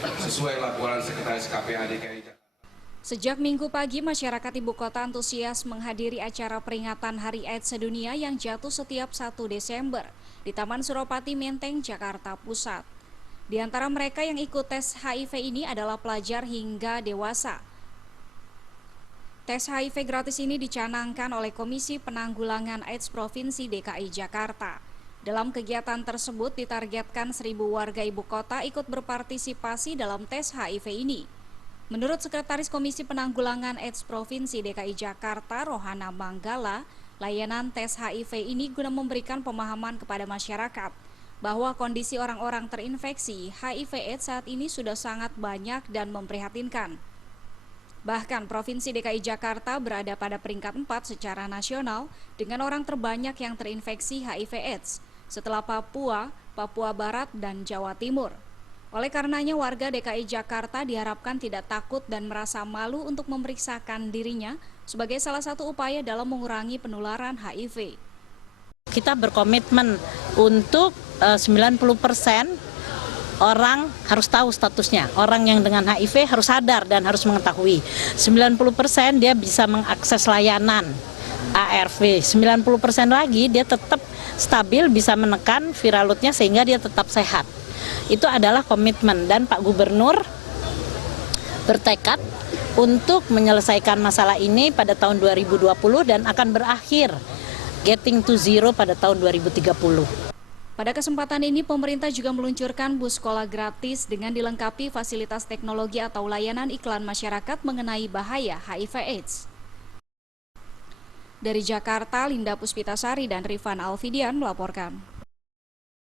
sesuai laporan Sekretaris KPA DKI Jakarta. Sejak Minggu pagi, masyarakat ibu kota antusias menghadiri acara peringatan Hari AIDS Sedunia yang jatuh setiap 1 Desember di Taman Suropati, Menteng, Jakarta Pusat. Di antara mereka yang ikut tes HIV ini adalah pelajar hingga dewasa. Tes HIV gratis ini dicanangkan oleh Komisi Penanggulangan AIDS Provinsi DKI Jakarta. Dalam kegiatan tersebut ditargetkan 1.000 warga ibu kota ikut berpartisipasi dalam tes HIV ini. Menurut Sekretaris Komisi Penanggulangan AIDS Provinsi DKI Jakarta, Rohana Manggala, layanan tes HIV ini guna memberikan pemahaman kepada masyarakat bahwa kondisi orang-orang terinfeksi HIV/AIDS saat ini sudah sangat banyak dan memprihatinkan. Bahkan Provinsi DKI Jakarta berada pada peringkat 4 secara nasional dengan orang terbanyak yang terinfeksi HIV/AIDS setelah Papua, Papua Barat, dan Jawa Timur. Oleh karenanya warga DKI Jakarta diharapkan tidak takut dan merasa malu untuk memeriksakan dirinya sebagai salah satu upaya dalam mengurangi penularan HIV. Kita berkomitmen untuk 90% orang harus tahu statusnya. Orang yang dengan HIV harus sadar dan harus mengetahui. 90% dia bisa mengakses layanan ARV. 90% lagi dia tetap stabil, bisa menekan viral load-nya sehingga dia tetap sehat. Itu adalah komitmen dan Pak Gubernur bertekad untuk menyelesaikan masalah ini pada tahun 2020 dan akan berakhir getting to zero pada tahun 2030. Pada kesempatan ini pemerintah juga meluncurkan bus sekolah gratis dengan dilengkapi fasilitas teknologi atau layanan iklan masyarakat mengenai bahaya HIV/AIDS. Dari Jakarta, Linda Puspitasari dan Rifan Alfidian melaporkan.